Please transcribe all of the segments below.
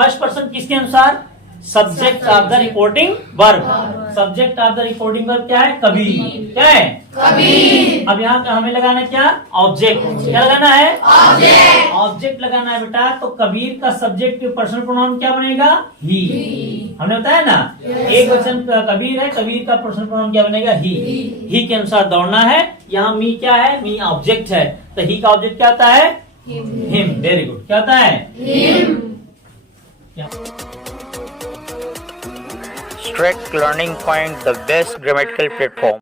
First person किसके अनुसार? Subject of the reporting verb. Subject of the reporting verb क्या है? कबीर। क्या है? कबीर। अब यहाँ हमें लगाना है क्या? ऑब्जेक्ट। क्या लगाना है? ऑब्जेक्ट। ऑब्जेक्ट लगाना है बेटा। तो कबीर का सब्जेक्ट पर्सनल प्रोनाउन क्या बनेगा? ही। हमने बताया ना, एक वचन कबीर है, कबीर का पर्सनल प्रोनाउन क्या बनेगा? ही के अनुसार दौड़ना है। यहाँ मी क्या है? मी ऑब्जेक्ट है, तो ही का ऑब्जेक्ट क्या होता है? हिम। Very good. क्या होता है? Him. Strict Learning Point, the best grammatical platform.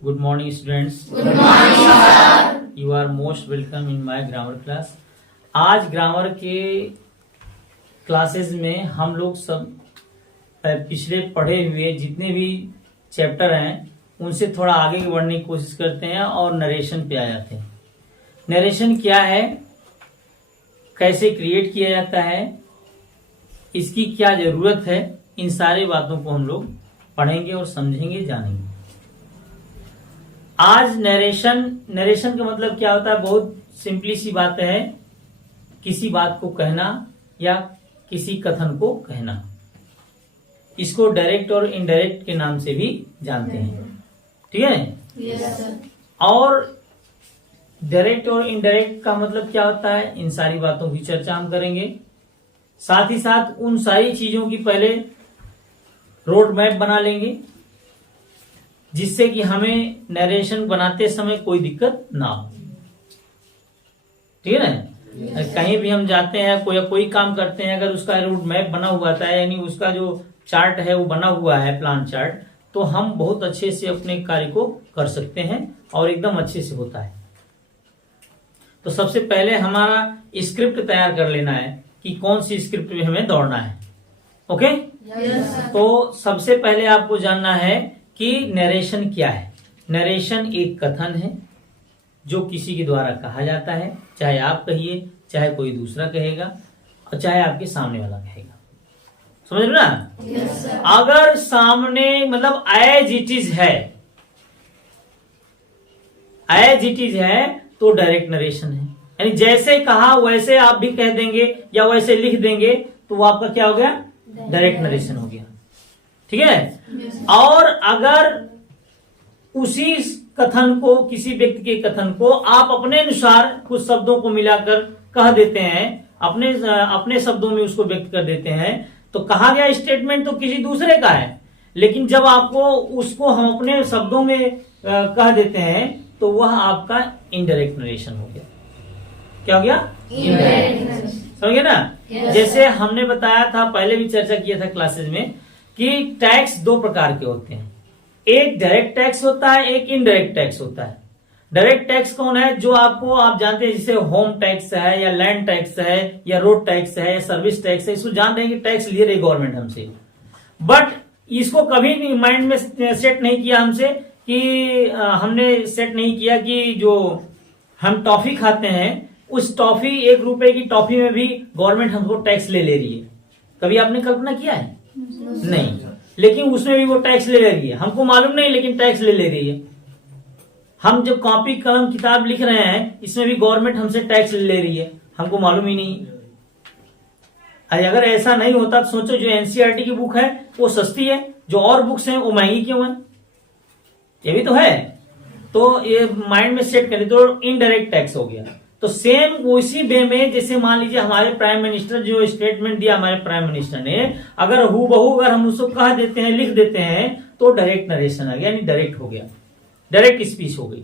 Good morning, students. Good morning, sir. You are most welcome in my grammar class. आज ग्रामर के क्लासेस में हम लोग सब पिछले पढ़े हुए जितने भी चैप्टर हैं उनसे थोड़ा आगे बढ़ने की कोशिश करते हैं और नरेशन पे आ जाते हैं। नरेशन क्या है, कैसे क्रिएट किया जाता है, इसकी क्या जरूरत है, इन सारी बातों को हम लोग पढ़ेंगे और समझेंगे, जानेंगे। आज नरेशन का मतलब क्या होता है? बहुत सिंपली सी बात है, किसी बात को कहना या किसी कथन को कहना। इसको डायरेक्ट और इनडायरेक्ट के नाम से भी जानते हैं, ठीक है? Yes, sir. और डायरेक्ट और इनडायरेक्ट का मतलब क्या होता है, इन सारी बातों की चर्चा हम करेंगे। साथ ही साथ उन सारी चीजों की पहले रोड मैप बना लेंगे, जिससे कि हमें नरेशन बनाते समय कोई दिक्कत ना हो, ठीक है ना? कहीं भी हम जाते हैं, कोई काम करते हैं, अगर उसका रोड मैप बना हुआ था, यानी उसका जो चार्ट है वो बना हुआ है, प्लान चार्ट, तो हम बहुत अच्छे से अपने कार्य को कर सकते हैं और एकदम अच्छे से होता है। तो सबसे पहले हमारा स्क्रिप्ट तैयार कर लेना है कि कौन सी स्क्रिप्ट में हमें दौड़ना है। ओके? Yes, sir. तो सबसे पहले आपको जानना है कि नरेशन क्या है। नरेशन एक कथन है जो किसी के द्वारा कहा जाता है, चाहे आप कहिए, चाहे कोई दूसरा कहेगा, और चाहे आपके सामने वाला कहेगा। समझ लो ना? Yes, sir. अगर सामने मतलब एज इट इज है, एज इट इज है तो डायरेक्ट नरेशन है, यानी जैसे कहा वैसे आप भी कह देंगे या वैसे लिख देंगे तो वो आपका क्या हो गया? डायरेक्ट नरेशन हो गया, ठीक है? Yes, sir. और अगर उसी कथन को, किसी व्यक्ति के कथन को आप अपने अनुसार कुछ शब्दों को मिलाकर कह देते हैं, अपने शब्दों में उसको व्यक्त कर देते हैं, तो कहा गया स्टेटमेंट तो किसी दूसरे का है, लेकिन जब आपको उसको हम अपने शब्दों में कह देते हैं तो वह आपका इनडायरेक्ट नरेशन हो गया। क्या हो गया? Indirect. समझ गए ना? Yes, जैसे हमने बताया था, पहले भी चर्चा किया था क्लासेस में, कि टैक्स दो प्रकार के होते हैं। एक डायरेक्ट टैक्स होता है, एक इनडायरेक्ट टैक्स होता है। डायरेक्ट टैक्स कौन है? जो आपको आप जानते हैं, जैसे होम टैक्स है या लैंड टैक्स है या रोड टैक्स है या सर्विस टैक्स है, इसको जानते हैं कि टैक्स ले रही गवर्नमेंट हमसे, बट इसको कभी माइंड में सेट नहीं किया हमसे कि हमने सेट नहीं किया कि जो हम टॉफी खाते हैं उस टॉफी, 1 रुपए की टॉफी में भी गवर्नमेंट हमको टैक्स ले रही है। कभी आपने कल्पना किया है? नहीं, लेकिन उसमें भी वो टैक्स ले रही है, हमको मालूम नहीं, लेकिन टैक्स ले रही है। हम जो कॉपी कलम किताब लिख रहे हैं, इसमें भी गवर्नमेंट हमसे टैक्स ले रही है, हमको मालूम ही नहीं। अगर ऐसा नहीं होता तो सोचो, जो एनसीईआरटी की बुक है वो सस्ती है, जो और बुक्स हैं वो महंगी क्यों है? ये भी तो है। तो ये माइंड में सेट करें, तो इनडायरेक्ट टैक्स हो गया। तो सेम उसी वे में, जैसे मान लीजिए हमारे प्राइम मिनिस्टर, जो स्टेटमेंट दिया हमारे प्राइम मिनिस्टर ने, अगर हूबहू अगर हम उसको कह देते हैं, लिख देते हैं, तो डायरेक्ट नरेशन आ गया, यानी डायरेक्ट हो गया, डायरेक्ट स्पीच हो गई,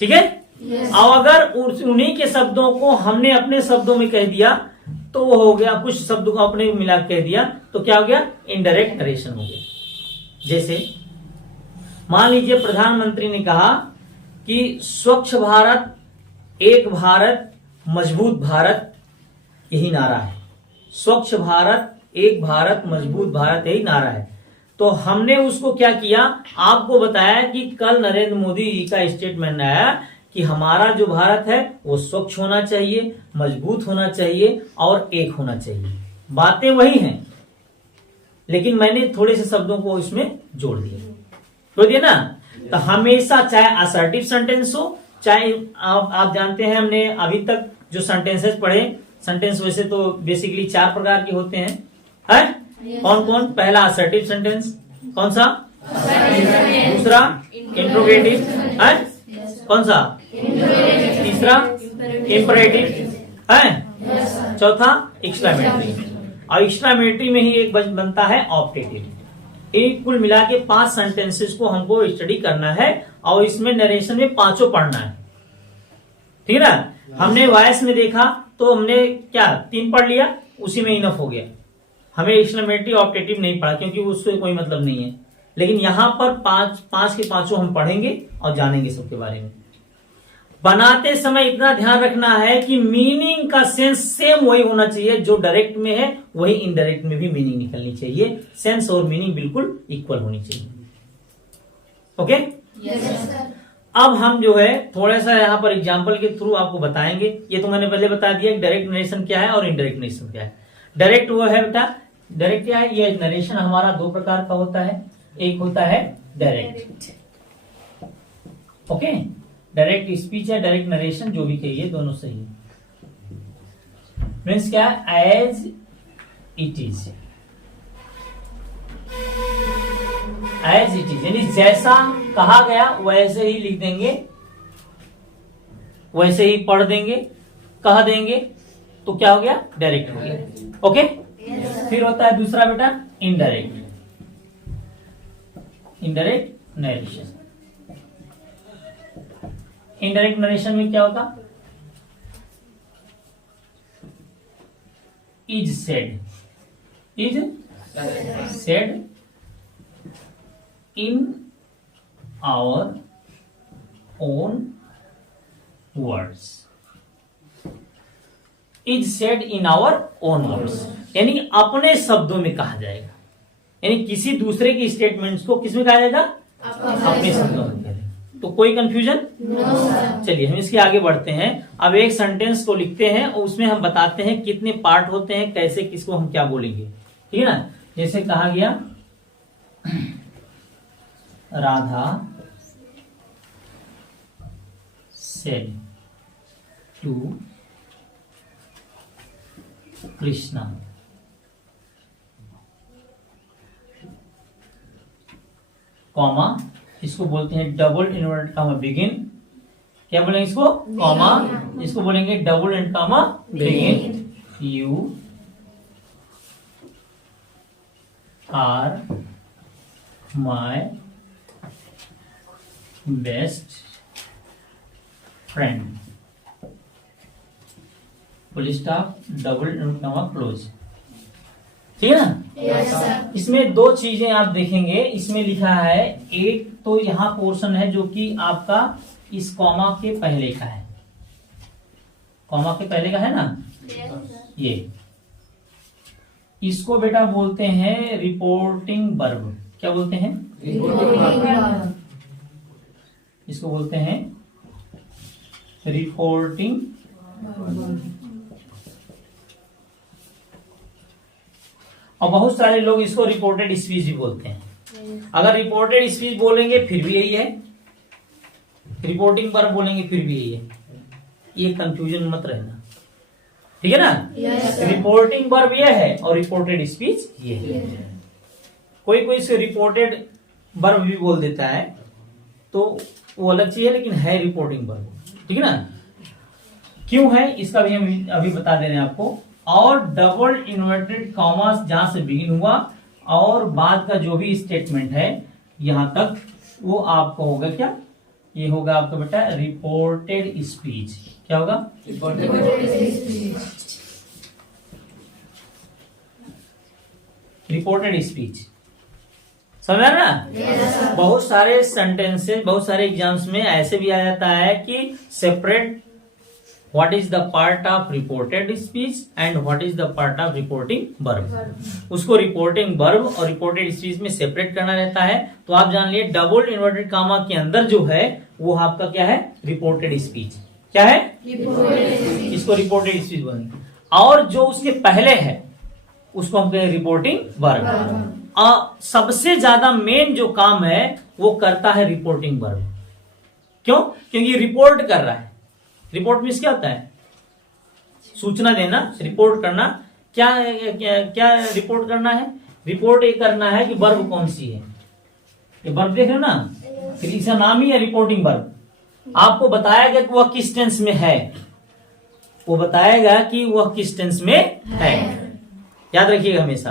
ठीक है? Yes. और अगर उन्हीं के शब्दों को हमने अपने शब्दों में कह दिया तो वो हो गया, कुछ शब्दों को अपने मिला कह दिया तो क्या हो गया? इनडायरेक्ट नरेशन हो गया। जैसे मान लीजिए प्रधानमंत्री ने कहा कि स्वच्छ भारत, एक भारत, मजबूत भारत, यही नारा है। स्वच्छ भारत, एक भारत, मजबूत भारत, यही नारा है। तो हमने उसको क्या किया, आपको बताया कि कल नरेंद्र मोदी जी का स्टेटमेंट आया कि हमारा जो भारत है वो स्वच्छ होना चाहिए, मजबूत होना चाहिए और एक होना चाहिए। बातें वही हैं, लेकिन मैंने थोड़े से शब्दों को इसमें जोड़ दिया ना। तो हमेशा चाहे असर्टिव सेंटेंस हो, चाहे आप जानते हैं, हमने अभी तक जो सेंटेंसेस पढ़े सेंटेंस वैसे तो बेसिकली 4 प्रकार के होते हैं कौन कौन? पहला असर्टिव सेंटेंस, कौन सा? दूसरा इंट्रोगेटिव, है कौन सा? तीसरा इंपरेटिव, है चौथा एक्सक्लेमेटरी, और एक्सक्लेमेटरी में ही एक बनता है ऑप्टेटिव। एक कुल मिला के 5 सेंटेंसेस को हमको स्टडी करना है और इसमें नरेशन में 5 पढ़ना है, ठीक है ना। हमने वॉइस में देखा तो हमने क्या 3 पढ़ लिया, उसी में इनफ हो गया, हमें एक्सक्लेमेटरी ऑप्टेटिव नहीं पढ़ा क्योंकि उससे कोई मतलब नहीं है। लेकिन यहां पर 5 के 5 हम पढ़ेंगे और जानेंगे सबके बारे में। बनाते समय इतना ध्यान रखना है कि मीनिंग का सेंस सेम वही होना चाहिए, जो डायरेक्ट में है वही इनडायरेक्ट में भी मीनिंग निकलनी चाहिए, सेंस और मीनिंग बिल्कुल इक्वल होनी चाहिए। Okay yes sir. अब हम जो है थोड़ा सा यहाँ पर एग्जाम्पल के थ्रू आपको बताएंगे। ये तो मैंने पहले बता दिया डायरेक्ट नरेशन क्या है और इनडायरेक्ट नरेशन क्या है। डायरेक्ट वो है बेटा, डायरेक्ट क्या है? ये नरेशन हमारा 2 प्रकार का होता है, एक होता है डायरेक्ट, ओके, डायरेक्ट स्पीच है, डायरेक्ट नरेशन, जो भी कहिए दोनों सही है। मीन्स क्या? As it is, as it is यानी जैसा कहा गया वैसे ही लिख देंगे, वैसे ही पढ़ देंगे, कह देंगे, तो क्या हो गया? डायरेक्ट हो गया। ओके फिर होता है दूसरा बेटा indirect, indirect narration. Indirect narration में क्या होता? Is said, is said in our own words, is said in our own words, यानी अपने शब्दों में कहा जाएगा, यानी किसी दूसरे की स्टेटमेंट्स को किसमें कहा जाएगा? अपने शब्दों में करेंगे। तो कोई कंफ्यूजन? चलिए हम इसके आगे बढ़ते हैं। अब एक सेंटेंस को लिखते हैं और उसमें हम बताते हैं कितने पार्ट होते हैं, कैसे किसको हम क्या बोलेंगे, ठीक है ना। जैसे कहा गया Radha said to Krishna, comma, इसको बोलते हैं डबल इन्वर्टेड कॉमा बिगिन। क्या बोलेंगे इसको? कॉमा, इसको बोलेंगे double inverted comma begin. You are my best friend, full stop, double inverted comma close, ठीक है ना। Yes sir. इसमें 2 चीजें आप देखेंगे, इसमें लिखा है, एक तो यहाँ पोर्शन है जो कि आपका इस कॉमा के पहले का है, कॉमा के पहले का है ना, ये इसको बेटा बोलते हैं रिपोर्टिंग वर्ब। क्या बोलते हैं? इसको बोलते हैं रिपोर्टिंग, और बहुत सारे लोग इसको रिपोर्टेड स्पीच भी बोलते हैं। अगर रिपोर्टेड स्पीच बोलेंगे फिर भी यही है, रिपोर्टिंग वर्ब बोलेंगे फिर भी यही है, ये कंफ्यूजन मत रहना, ठीक है ना। रिपोर्टिंग वर्ब ये है और रिपोर्टेड स्पीच ये है। कोई कोई से रिपोर्टेड वर्ब भी बोल देता है तो वो अलग चीज है, लेकिन है रिपोर्टिंग वर्ब, ठीक है ना। क्यों है इसका भी हम अभी बता दे रहे हैं आपको। और डबल इन्वर्टेड कॉमा जहां से बिगिन हुआ और बाद का जो भी स्टेटमेंट है यहां तक, वो आपको होगा क्या? ये होगा आपका बेटा रिपोर्टेड स्पीच। क्या होगा? रिपोर्टेड स्पीच, समझ रहे ना। बहुत सारे सेंटेंसेस, बहुत सारे एग्जाम्स में ऐसे भी आ जाता है कि separate what is the part of reported speech and what is the part of reporting verb. उसको रिपोर्टिंग वर्ब और रिपोर्टेड स्पीच में सेपरेट करना रहता है। तो आप जान लिए डबल इन्वर्टेड कॉमा के अंदर जो है वो आपका क्या है? Reported speech. क्या है? इसको रिपोर्टेड स्पीच बोलेंगे। और जो उसके पहले है उसको हम कहें रिपोर्टिंग वर्ब। सबसे ज्यादा मेन जो काम है वो करता है रिपोर्टिंग वर्ब। क्यों? क्योंकि रिपोर्ट कर रहा है। रिपोर्ट मीन्स क्या होता है? सूचना देना, रिपोर्ट करना। क्या क्या रिपोर्ट करना है? रिपोर्ट ये करना है कि वर्ब कौन सी है। ये वर्ब देख रहे हो ना, फिर इसका नाम ही है रिपोर्टिंग वर्ब। आपको बताएगा कि वह किस टेंस में है, वो बताएगा कि वह किस टेंस में है। याद रखिएगा हमेशा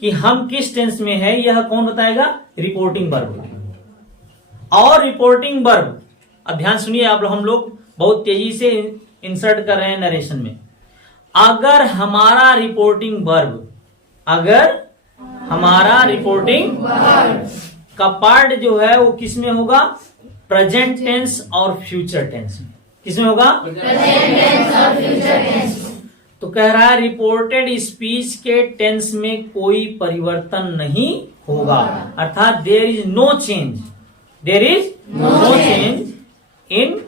कि हम किस टेंस में है, यह कौन बताएगा? Reporting verb. और रिपोर्टिंग वर्ब, अब ध्यान सुनिए आप लोग, हम लोग बहुत तेजी से इंसर्ट कर रहे हैं नरेशन में। अगर हमारा रिपोर्टिंग वर्ब का पार्ट जो है वो किस में होगा? प्रेजेंट टेंस और फ्यूचर टेंस में। किस में होगा? प्रेजेंट टेंस और फ्यूचर टेंस। तो कह रहा है रिपोर्टेड स्पीच के टेंस में कोई परिवर्तन नहीं होगा, अर्थात there is no change, in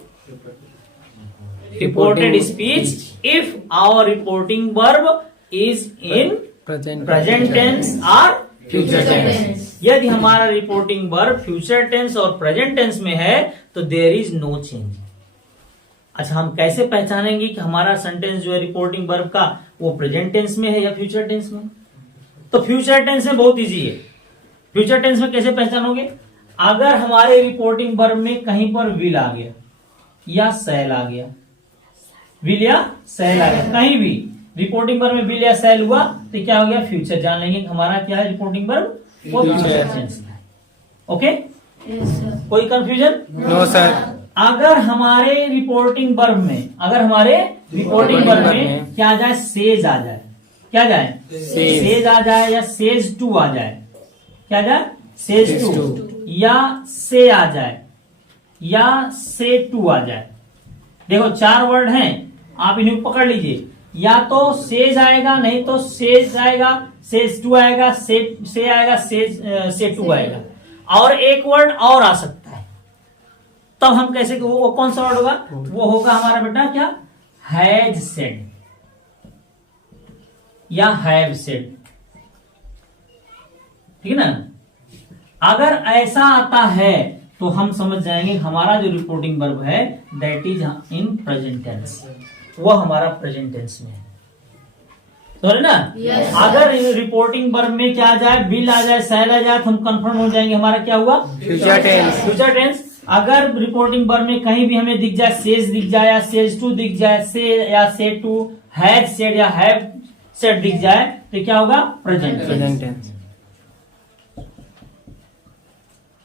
reported speech if our reporting verb is in present tense और फ्यूचर टेंस। यदि हमारा रिपोर्टिंग वर्ब फ्यूचर टेंस और प्रेजेंट टेंस में है तो देयर इज नो चेंज। अच्छा, हम कैसे पहचानेंगे कि हमारा सेंटेंस जो है रिपोर्टिंग वर्ब का वो प्रेजेंट टेंस में है या फ्यूचर टेंस में? तो फ्यूचर टेंस में बहुत इजी है। फ्यूचर टेंस में कैसे पहचानोगे? अगर हमारे रिपोर्टिंग वर्ब में कहीं पर विल आ गया या सेल आ गया, विल या सेल आ गया, कहीं भी रिपोर्टिंग वर्ब में विल या सेल हुआ तो क्या हो गया? फ्यूचर। जान लेंगे कि हमारा क्या है रिपोर्टिंग वर्ब, वो फ्यूचर टेंस है। ओके, कोई कंफ्यूजन? No sir. अगर हमारे रिपोर्टिंग वर्ब में क्या आ जाए? सेज आ जाए, क्या जाए? सेज आ जाए या सेज टू आ जाए, क्या जाए? सेज टू, या से आ जाए या से टू आ जाए। देखो 4 वर्ड हैं, आप इन्हें पकड़ लीजिए। या तो सेज आएगा, नहीं तो सेज आएगा, सेज टू आएगा, से आएगा, से टू आएगा, और एक वर्ड और आ सकता है। तब हम कैसे, वो कौन सा वर्ड होगा? वो होगा हमारा बेटा क्या? हैज सेड या हैव सेड, ठीक है ना। अगर ऐसा आता है तो हम समझ जाएंगे हमारा जो रिपोर्टिंग वर्ब है that is in present tense, वो हमारा प्रेजेंट टेंस में है, समझ ना। Yes, अगर रिपोर्टिंग वर्ब में क्या आ जाए? विल आ जाए, सेल आ जाए, तो हम कंफर्म हो जाएंगे हमारा क्या हुआ? Future tense. Future tense. अगर रिपोर्टिंग वर्ब में कहीं भी हमें दिख जाए, सेज दिख जाए या सेज टू दिख जाए, से या से टू, हैज सेड या हैव सेड दिख जाए, तो क्या होगा? Present tense.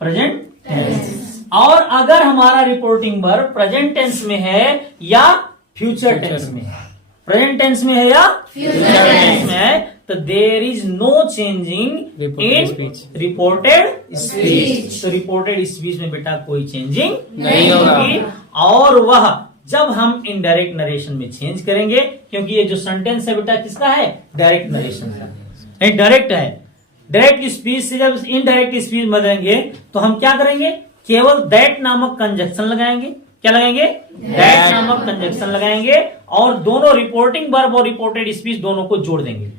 Present tense. और अगर हमारा रिपोर्टिंग वर्ब प्रेजेंट टेंस में है या फ्यूचर टेंस में है, प्रेजेंट टेंस में है या फ्यूचर टेंस में है, तो there is no changing in reported speech. तो रिपोर्टेड स्पीच में बेटा कोई चेंजिंग नहीं होगी। और वह जब हम इनडायरेक्ट नरेशन में चेंज करेंगे, क्योंकि ये जो सेंटेंस है बेटा किसका है? डायरेक्ट नरेशन का, नहीं डायरेक्ट है। डायरेक्ट स्पीच से जब इनडायरेक्ट स्पीच बदलेंगे तो हम क्या करेंगे? केवल दैट नामक कंजक्शन लगाएंगे। क्या लगाएंगे? दैट नामक कंजक्शन लगाएंगे और दोनों रिपोर्टिंग वर्ब और रिपोर्टेड स्पीच दोनों को जोड़ देंगे,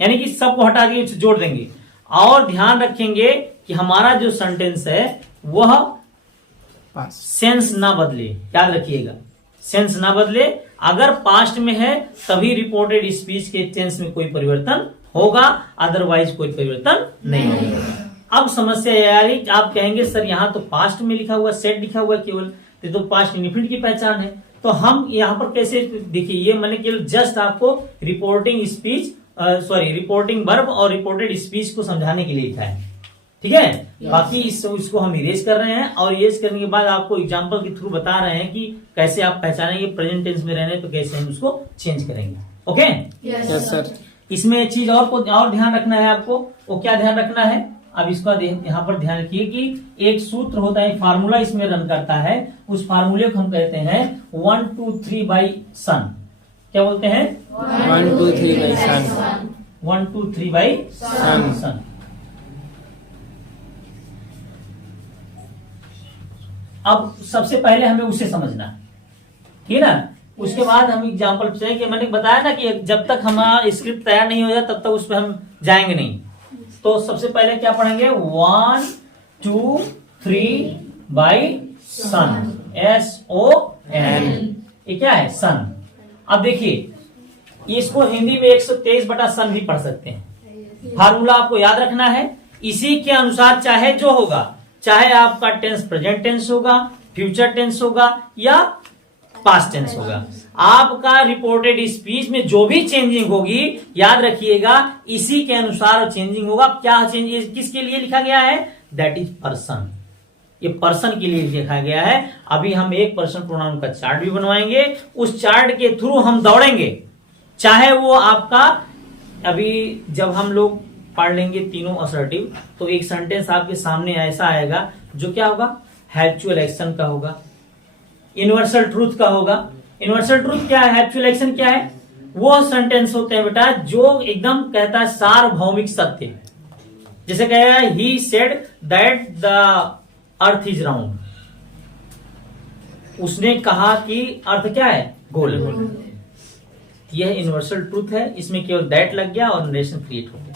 यानी कि सबको हटा के जोड़ देंगे। और ध्यान रखेंगे कि हमारा जो सेंटेंस है वह सेंस ना बदले, याद रखिएगा, सेंस ना बदले। अगर पास्ट में है तभी रिपोर्टेड स्पीच के टेंस में कोई परिवर्तन होगा, अदरवाइज कोई परिवर्तन नहीं होगा। अब समस्या यह आ रही, आप कहेंगे सर यहाँ तो पास्ट में लिखा हुआ, सेट लिखा हुआ केवल, तो पास्ट इंडेफिनिट की पहचान है, तो हम यहाँ पर कैसे? देखिए, ये मैंने केवल जस्ट आपको रिपोर्टिंग स्पीच रिपोर्टिंग वर्ब और रिपोर्टेड स्पीच को समझाने के लिए लिखा है, ठीक है। बाकी इसको हम इरेज कर रहे हैं और इरेज करने के बाद आपको एग्जांपल के थ्रू बता रहे हैं कि कैसे आप पहचानेंगे प्रेजेंट टेंस में रहने, तो कैसे हम उसको चेंज करेंगे। Okay, yes sir. इसमें एक चीज और ध्यान रखना है आपको। वो क्या ध्यान रखना है? अब इसका यहाँ पर ध्यान रखिए कि एक सूत्र होता है, फार्मूला इसमें रन करता है, उस फार्मूले को हम कहते हैं 1 2 3 बाई सन। क्या बोलते हैं? 1 2 3 बाई सन। 1 2 3 by sun. अब सबसे पहले हमें उसे समझना है, ठीक है ना। उसके बाद हम एग्जाम्पल चाहिए कि मैंने बताया ना कि जब तक हमारा स्क्रिप्ट तैयार नहीं हो जाए तब तक उस पर हम जाएंगे नहीं। तो सबसे पहले क्या पढ़ेंगे? 1 2 3 बाई सन, SON। ये क्या है? सन। अब देखिए इसको हिंदी में 123/सन भी पढ़ सकते हैं। फार्मूला आपको याद रखना है, इसी के अनुसार चाहे जो होगा, चाहे आपका टेंस प्रेजेंट टेंस होगा, फ्यूचर टेंस होगा या पास्ट टेंस होगा, आपका रिपोर्टेड स्पीच में जो भी चेंजिंग होगी, याद रखिएगा इसी के अनुसार चेंजिंग होगा। क्या चेंज किसके लिए लिखा गया है? That is person. ये पर्सन के लिए लिखा गया है। अभी हम एक पर्सन प्रोनाउन का चार्ट भी बनवाएंगे, उस चार्ट के थ्रू हम दौड़ेंगे, चाहे वो आपका, अभी जब हम लोग पढ़ लेंगे तीनों असर्टिव, तो एक सेंटेंस आपके सामने ऐसा आएगा जो क्या होगा? हैबिचुअल एक्शन का होगा, यूनिवर्सल ट्रूथ का होगा। यूनिवर्सल ट्रूथ क्या है, हैबिचुअल एक्शन क्या है? वो सेंटेंस होते हैं बेटा जो एकदम कहता है सार्वभौमिक सत्य। जैसे कहेगा he said that the earth is round, उसने कहा कि अर्थ क्या है? गोल। यह यूनिवर्सल ट्रूथ है, इसमें केवल दैट लग गया और नरेशन क्रिएट हो गया।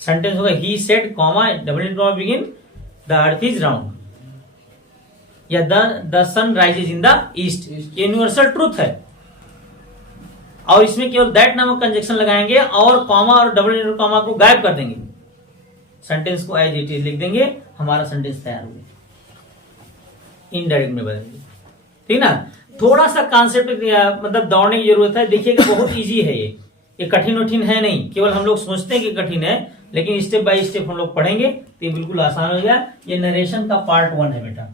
सेंटेंस होगा ही सेड कॉमा डबल इन comma begin the earth is round, या the sun rises in the east, universal truth है। और इसमें केवल दैट नामक कंजक्शन लगाएंगे और कॉमा और डबल इन कॉमा को गायब कर देंगे, सेंटेंस को एज इट इज लिख देंगे, हमारा सेंटेंस तैयार हो गया। इनडायरेक्ट में बदलेंगे, ठीक ना। थोड़ा सा कॉन्सेप्ट मतलब दौड़ने की जरूरत है। देखिएगा बहुत इजी है ये कठिन उठिन है नहीं, केवल हम लोग सोचते हैं कि कठिन है, लेकिन स्टेप बाय स्टेप हम लोग पढ़ेंगे तो ये बिल्कुल आसान हो जाए। ये नरेशन का पार्ट 1 है बेटा,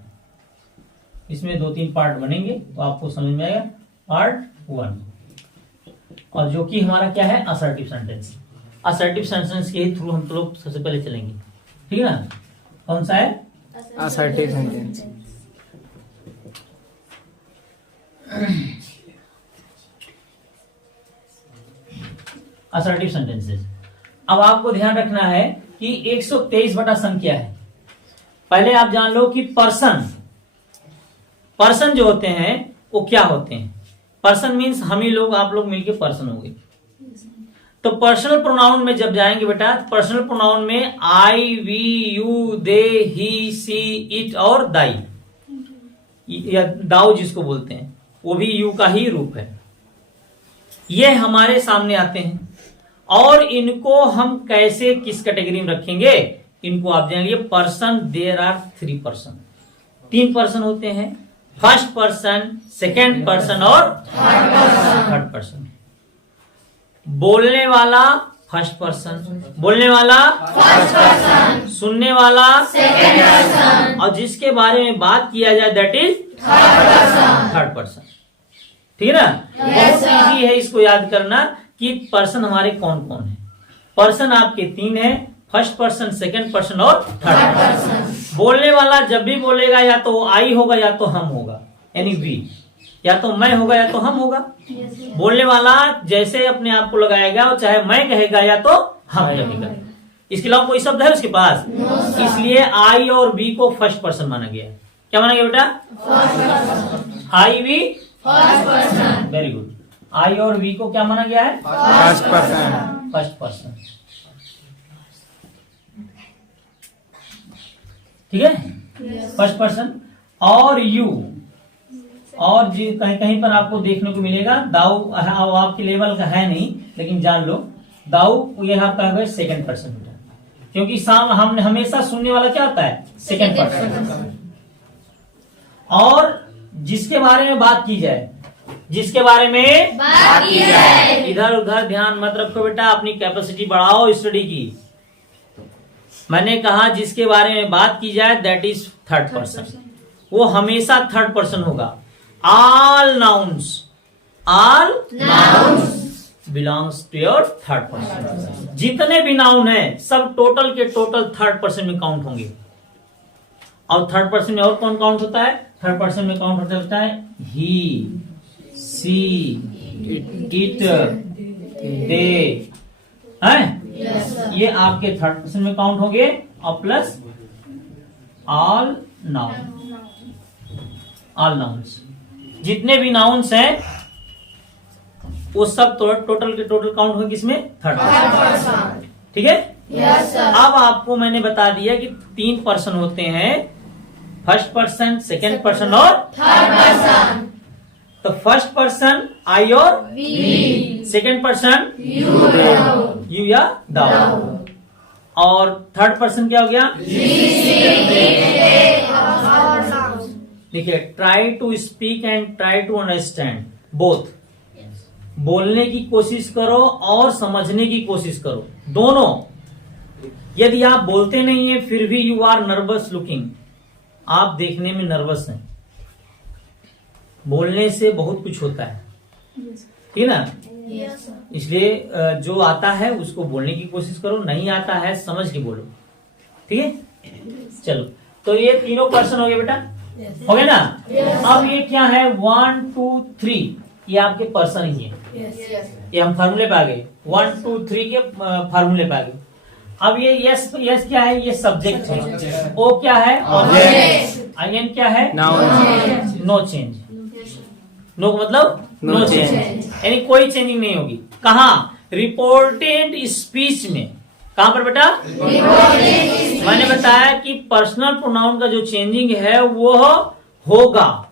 इसमें 2-3 पार्ट बनेंगे तो आपको समझ में आएगा। पार्ट 1, और जो कि हमारा क्या है? Assertive sentence. असर्टिव सेंटेंस के थ्रू हम तो लोग सबसे पहले चलेंगे, ठीक है ना। कौन सा है? assertive sentence. Assertive sentences. अब आपको ध्यान रखना है कि 123/सन क्या है। पहले आप जान लो कि पर्सन जो होते हैं वो क्या होते हैं। पर्सन मीन्स हम ही लोग, आप लोग मिलके पर्सन हो गए। तो पर्सनल प्रोनाउन में जब जाएंगे बेटा, पर्सनल प्रोनाउन में I, we, you, they, he, she, it और दाई, या दाऊ जिसको बोलते हैं, वो भी यू का ही रूप है। ये हमारे सामने आते हैं और इनको हम कैसे किस कैटेगरी में रखेंगे, इनको आप जानेंगे। Person, there are 3 person, 3 person होते हैं, फर्स्ट पर्सन, सेकेंड पर्सन और थर्ड पर्सन। बोलने वाला फर्स्ट पर्सन, बोलने वाला फर्स्ट पर्सन, सुनने वाला सेकंड पर्सन, और जिसके बारे में बात किया जाए दैट इज थर्ड पर्सन। ठीक है ना। बहुत इजी है इसको याद करना कि पर्सन हमारे कौन कौन है। पर्सन आपके 3 है, फर्स्ट पर्सन, सेकंड पर्सन और थर्ड पर्सन। बोलने वाला जब भी बोलेगा या तो आई होगा या तो हम होगा, यानी वी, या तो मैं होगा या तो हम होगा। बोलने वाला जैसे अपने आप को लगाएगा, चाहे मैं कहेगा या तो हम कहेगा। इसके अलावा कोई शब्द है उसके पास? इसलिए आई और वी को फर्स्ट पर्सन माना गया। क्या माना गया बेटा? I, we, first person. Very good. I और वी को क्या माना गया है? First person. फर्स्ट पर्सन, ठीक है, फर्स्ट पर्सन। और यू, और जी कहीं कहीं पर आपको देखने को मिलेगा दाऊ, आपके लेवल का है नहीं लेकिन जान लो, दाऊ ये आपका सेकंड पर्सन होता है, क्योंकि हम हमेशा सुनने वाला क्या होता है? Second person. और जिसके बारे में बात की जाए, जिसके बारे में बात की जाए, इधर उधर ध्यान मत रखो बेटा, अपनी कैपेसिटी बढ़ाओ स्टडी की। मैंने कहा जिसके बारे में बात की जाए दैट इज थर्ड पर्सन, वो हमेशा थर्ड पर्सन होगा। All nouns belongs to your third person. जितने भी नाउन है सब टोटल के टोटल थर्ड पर्सन में काउंट होंगे। और थर्ड पर्सन में और कौन काउंट होता है? थर्ड पर्सन में काउंट होता है ही, सी, इट, दे, हैं? ये आपके थर्ड पर्सन में काउंट होंगे, और plus all noun, all nouns. जितने भी नाउन्स हैं वो सब टोटल के टोटल काउंट होंगे किसमें? Third person. ठीक है। अब आपको मैंने बता दिया कि 3 पर्सन होते हैं, फर्स्ट पर्सन, सेकेंड पर्सन और थर्ड पर्सन। तो फर्स्ट पर्सन आई और सेकेंड पर्सन यू या दाऊ, और थर्ड पर्सन क्या हो गया? देखिए, try to speak and try to understand both. बोलने की कोशिश करो और समझने की कोशिश करो, दोनों। यदि आप बोलते नहीं है फिर भी यू आर नर्वस लुकिंग, आप देखने में नर्वस हैं। बोलने से बहुत कुछ होता है, ठीक है ना? इसलिए जो आता है उसको बोलने की कोशिश करो, नहीं आता है समझ के बोलो, ठीक है? चलो, तो ये तीनों पर्सन हो गए बेटा, हो गए ना? अब ये क्या है? 1 2 3, ये आपके पर्सन ही है। ये हम फार्मूले पे आ गए, 1 2 3 के फार्मूले पे आ गए। अब ये यस क्या है? ये सब्जेक्ट है। ओ क्या है? ऑब्जेक्ट। आई एन क्या है? नाउन। No change. नो मतलब नो चेंज, यानी कोई चेंजिंग नहीं होगी। कहा? रिपोर्टेड स्पीच में। कहां पर बेटा? मैंने बताया कि पर्सनल प्रोनाउन का जो चेंजिंग है वो होगा,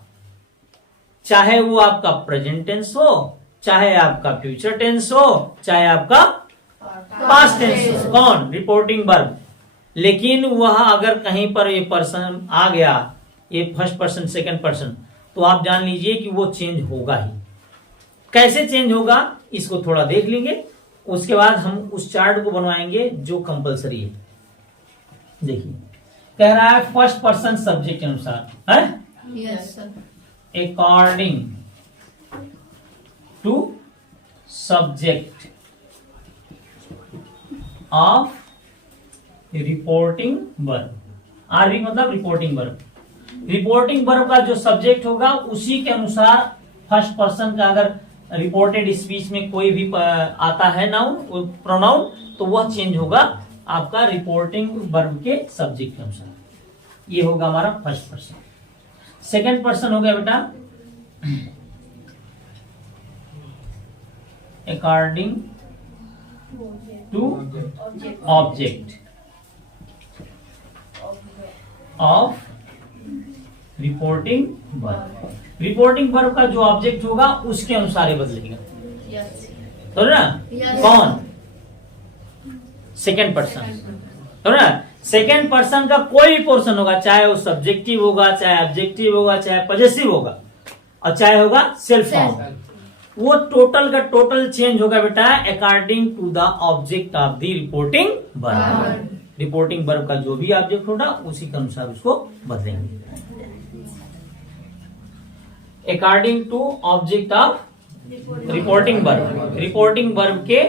चाहे वो आपका प्रेजेंट टेंस हो, चाहे आपका फ्यूचर टेंस हो, चाहे आपका पास्ट टेंस हो। कौन? Reporting verb. लेकिन वह अगर कहीं पर ये पर्सन आ गया, ये फर्स्ट पर्सन सेकंड पर्सन, तो आप जान लीजिए कि वो चेंज होगा ही। कैसे चेंज होगा इसको थोड़ा देख लेंगे, उसके बाद हम उस चार्ट को बनवाएंगे जो कंपलसरी है। देखिए, कह रहा है फर्स्ट पर्सन सब्जेक्ट के अनुसार है, according to subject of reporting verb. RV मतलब रिपोर्टिंग वर्ब। रिपोर्टिंग वर्ब का जो सब्जेक्ट होगा उसी के अनुसार फर्स्ट पर्सन का अगर रिपोर्टेड स्पीच में कोई भी आता है नाउन प्रोनाउन, तो वह चेंज होगा आपका रिपोर्टिंग वर्ब के सब्जेक्ट के अनुसार। ये होगा हमारा फर्स्ट पर्सन। सेकंड पर्सन हो गया बेटा according to object of reporting verb. Reporting verb का जो ऑब्जेक्ट होगा उसके अनुसार ही बदलेगा, तो ना? कौन? सेकेंड पर्सन, तो ना? सेकेंड पर्सन का कोई भी पोर्शन होगा, चाहे वो सब्जेक्टिव होगा, चाहे ऑब्जेक्टिव होगा, चाहे पॉजेसिव होगा, और चाहे होगा सेल्फ फॉर्म, वो टोटल का टोटल चेंज होगा बेटा according to the object of the reporting verb. Reporting verb का जो भी ऑब्जेक्ट होगा उसी के अनुसार उसको बदलेंगे। According to object of reporting verb. Reporting verb के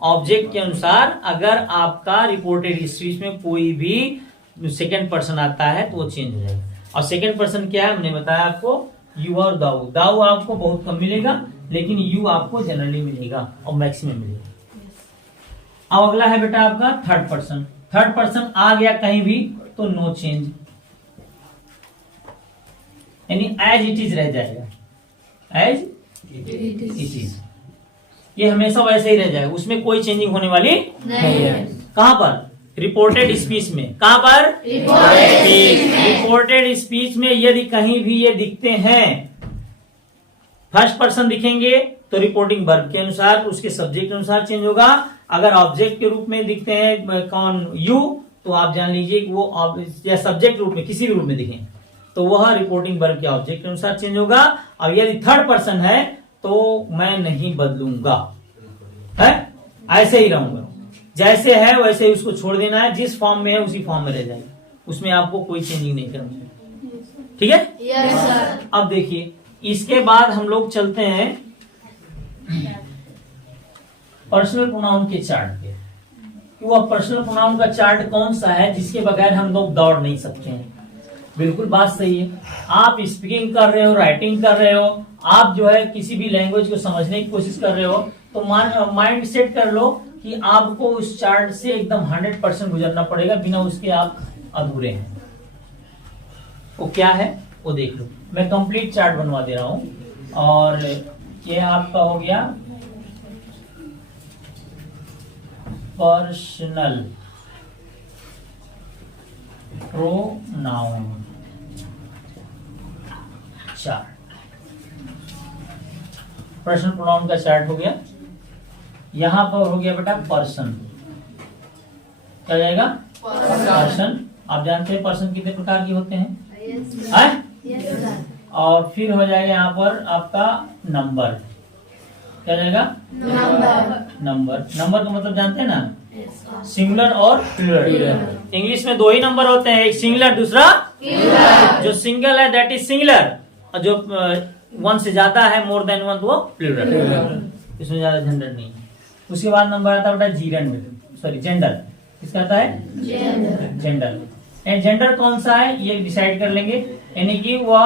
ऑब्जेक्ट के अनुसार अगर आपका रिपोर्टेड स्पीच में कोई भी सेकंड पर्सन आता है तो वो चेंज हो जाएगा। और सेकंड पर्सन क्या है हमने बताया आपको, यू और दाऊ। दाऊ आपको बहुत कम मिलेगा, लेकिन यू आपको जनरली मिलेगा और मैक्सिमम मिलेगा। अब अगला है बेटा आपका थर्ड पर्सन। थर्ड पर्सन आ गया कहीं भी तो नो चेंज, यानी एज इट इज रह जाएगा, एज इट इज। ये हमेशा वैसे ही रह जाएगा, उसमें कोई चेंजिंग होने वाली नहीं है। कहां पर? रिपोर्टेड स्पीच में। कहां पर? रिपोर्टेड स्पीच में यदि कहीं भी ये दिखते हैं, फर्स्ट पर्सन दिखेंगे तो रिपोर्टिंग वर्ब के अनुसार उसके सब्जेक्ट के अनुसार चेंज होगा। अगर ऑब्जेक्ट के रूप में दिखते हैं कौन? यू, तो आप जान लीजिए कि वो या सब्जेक्ट रूप में किसी भी रूप में दिखें तो वह रिपोर्टिंग वर्ब के ऑब्जेक्ट के अनुसार चेंज होगा। और यदि थर्ड पर्सन है तो मैं नहीं बदलूंगा, है ऐसे ही रहूंगा, जैसे है वैसे ही उसको छोड़ देना है, जिस फॉर्म में है उसी फॉर्म में रह जाएगा, उसमें आपको कोई चेंजिंग नहीं करनी है। ठीक है? Yes sir. अब देखिए, इसके बाद हम लोग चलते हैं पर्सनल प्रोनाउन के चार्ट पे। वह पर्सनल प्रोनाउन का चार्ट कौन सा है जिसके बगैर हम लोग दौड़ नहीं सकते हैं? बिल्कुल बात सही है। आप स्पीकिंग कर रहे हो, राइटिंग कर रहे हो, आप जो है किसी भी लैंग्वेज को समझने की कोशिश कर रहे हो, तो माइंड सेट कर लो कि आपको उस चार्ट से एकदम 100% गुजरना पड़ेगा, बिना उसके आप अधूरे हैं। वो क्या है वो देख लो। मैं कंप्लीट चार्ट बनवा दे रहा हूं। और ये आपका हो गया personal pronoun chart. Personal pronoun का चार्ट हो गया। यहां पर हो गया बेटा पर्सन, क्या जाएगा पर्सन। आप जानते हैं पर्सन कितने प्रकार के होते हैं, और फिर हो जाएगा यहाँ पर आपका नंबर, क्या जाएगा नंबर। नंबर का मतलब जानते हैं ना, सिंगुलर और प्लूरल। इंग्लिश में दो ही नंबर होते हैं, एक सिंगुलर दूसरा प्लूरल। जो सिंगल है दैट इज सिंगुलर, और जो वन से ज्यादा है मोर देन वन तो वो प्लूरल। इसमें ज्यादा झंझट नहीं है। उसके बाद नंबर आता है बेटा जेंडर। किसका आता है जेंडर। जेंडर कौन सा है ये डिसाइड कर लेंगे, यानी कि वह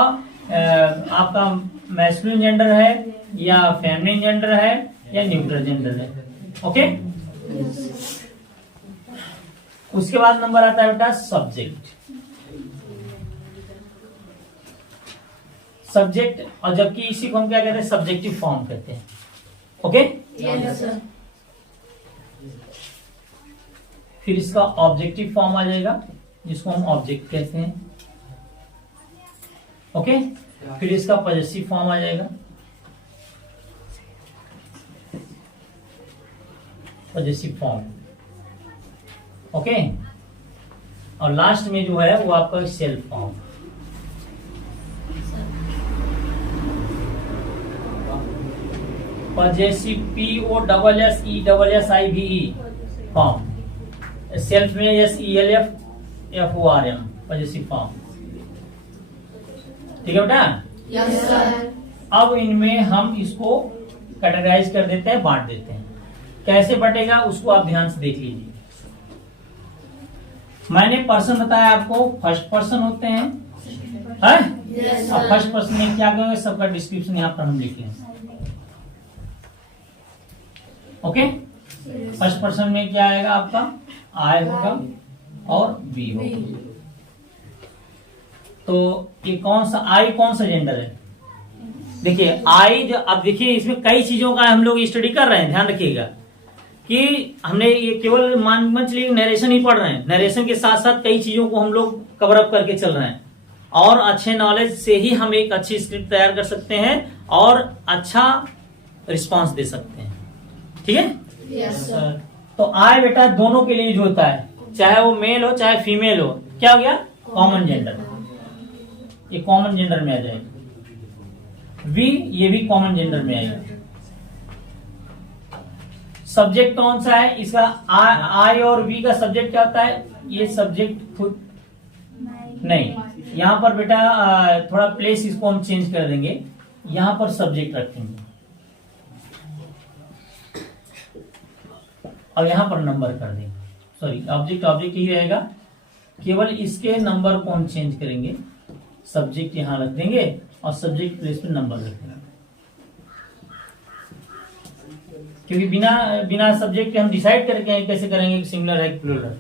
आपका मैस्कुलिन जेंडर है या फेमिनिन जेंडर है या न्यूट्रल जेंडर है। ओके। उसके बाद नंबर आता है बेटा सब्जेक्ट। सब्जेक्ट, और जबकि इसी को हम क्या कहते हैं, सब्जेक्टिव फॉर्म कहते हैं। ओके। फिर इसका ऑब्जेक्टिव फॉर्म आ जाएगा जिसको हम ऑब्जेक्ट कहते हैं। ओके। फिर इसका पॉजेसिव फॉर्म आ जाएगा, पॉजेसिव फॉर्म। ओके। और लास्ट में जो है वो आपका self form. Possessive POSSESSIVE form. Self में SELF पॉजेसिव फॉर्म। ठीक है बेटा। Yes sir. अब इनमें हम इसको कैटेगराइज कर देते हैं, बांट देते हैं। कैसे बटेगा उसको आप ध्यान से देख लीजिए। मैंने पर्सन बताया आपको, फर्स्ट पर्सन होते हैं, है? Yes, अब sir. फर्स्ट पर्सन में क्या करेंगे, सबका डिस्क्रिप्शन यहाँ पर हम लिख लेंगे। ओके। फर्स्ट पर्सन में क्या आएगा आपका, आई होगा और बी होगा। तो ये कौन सा आई, कौन सा जेंडर है? देखिए आई, अब देखिए इसमें कई चीजों का हम लोग स्टडी कर रहे हैं, ध्यान रखिएगा कि हमने ये केवल मान चलिए नरेशन ही पढ़ रहे हैं, नरेशन के साथ साथ कई चीजों को हम लोग कवर अप करके चल रहे हैं, और अच्छे नॉलेज से ही हम एक अच्छी स्क्रिप्ट तैयार कर सकते हैं और अच्छा रिस्पांस दे सकते हैं। ठीक है। Yes sir. तो आई बेटा दोनों के लिए यूज होता है, चाहे वो मेल हो चाहे फीमेल हो। क्या हो गया, कॉमन जेंडर। ये कॉमन जेंडर में आ जाएगा। वी, ये भी कॉमन जेंडर में आएगा। सब्जेक्ट कौन सा है इसका, आई और वी का सब्जेक्ट क्या होता है, ये सब्जेक्ट खुद नहीं, यहां पर बेटा थोड़ा प्लेस इसको हम चेंज कर देंगे, यहां पर सब्जेक्ट रखेंगे और यहां पर नंबर कर देंगे। सॉरी, ऑब्जेक्ट ऑब्जेक्ट ही रहेगा, केवल इसके नंबर को हम चेंज करेंगे। सब्जेक्ट यहां रख देंगे और सब्जेक्ट प्लेस पे नंबर रख देंगे, क्योंकि बिना सब्जेक्ट के हम डिसाइड करके कैसे करेंगे कि सिंगुलर है कि प्लूरल।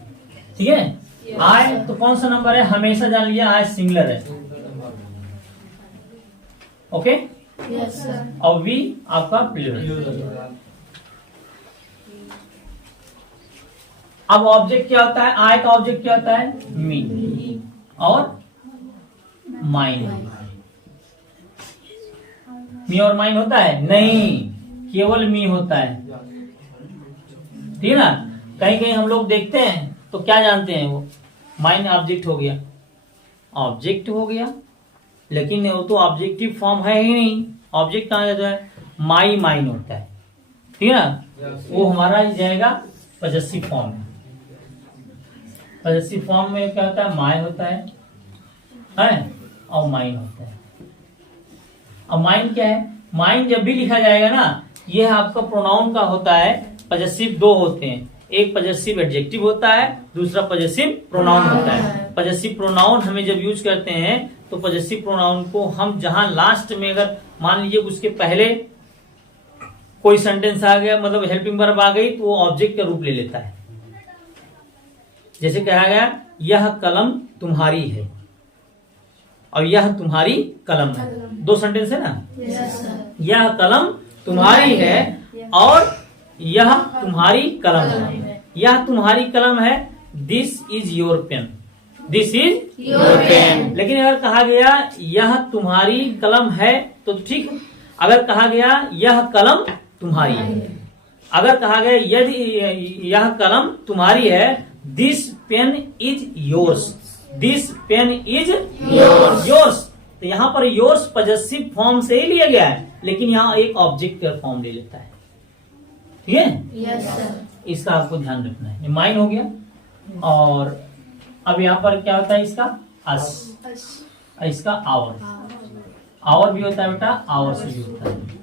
ठीक है। आई तो कौन सा नंबर है, हमेशा जान लिया आई सिंगुलर है। ओके। Yes sir. और वी आपका प्लूरल। अब ऑब्जेक्ट क्या होता है, आई का ऑब्जेक्ट क्या होता है, मी और माइन। मी और माइन होता है नहीं, केवल मी होता है। ठीक है ना। कहीं कहीं हम लोग देखते हैं तो क्या जानते हैं, वो माइन ऑब्जेक्ट हो गया, ऑब्जेक्ट हो गया, लेकिन वो तो ऑब्जेक्टिव फॉर्म है ही नहीं। ऑब्जेक्ट कहाँ जाता है, माई माइन होता है। ठीक है ना। वो हमारा ही जाएगा पॉजेसिव फॉर्म में। पॉजेसिव फॉर्म में क्या होता है, माई होता है और माइन होता है। अब माइन क्या है, माइन जब भी लिखा जाएगा ना, यह आपका प्रोनाउन का होता है। पॉजेसिव दो होते हैं, एक पॉजेसिव एडजेक्टिव होता है, दूसरा पॉजेसिव प्रोनाउन होता है। पॉजेसिव प्रोनाउन हमें जब यूज करते हैं तो पॉजेसिव प्रोनाउन को हम जहां लास्ट में, अगर मान लीजिए उसके पहले कोई सेंटेंस आ गया, मतलब हेल्पिंग वर्ब आ गई, तो वो ऑब्जेक्ट का रूप ले लेता है। जैसे कहा गया, यह कलम तुम्हारी है और यह तुम्हारी कलम है, दो सेंटेंस है ना। Yes sir. यह कलम तुम्हारी है और यह तुम्हारी कलम है। यह तुम्हारी कलम है, this is your pen, this is your pen. लेकिन अगर कहा गया यह तुम्हारी कलम है तो ठीक, अगर कहा गया यह कलम तुम्हारी है, अगर कहा गया यदि यह कलम तुम्हारी है, this pen is yours, this pen is yours, तो यहाँ पर योर्स पॉजेसिव फॉर्म से ही लिया गया है, लेकिन यहाँ एक ऑब्जेक्ट का फॉर्म ले लेता है। ठीक है, यस सर, इसका आपको ध्यान रखना है। ये माइन हो गया, और अब यहाँ पर क्या होता है इसका अस, इसका आवर, आवर भी होता है बेटा, आवर से भी होता है।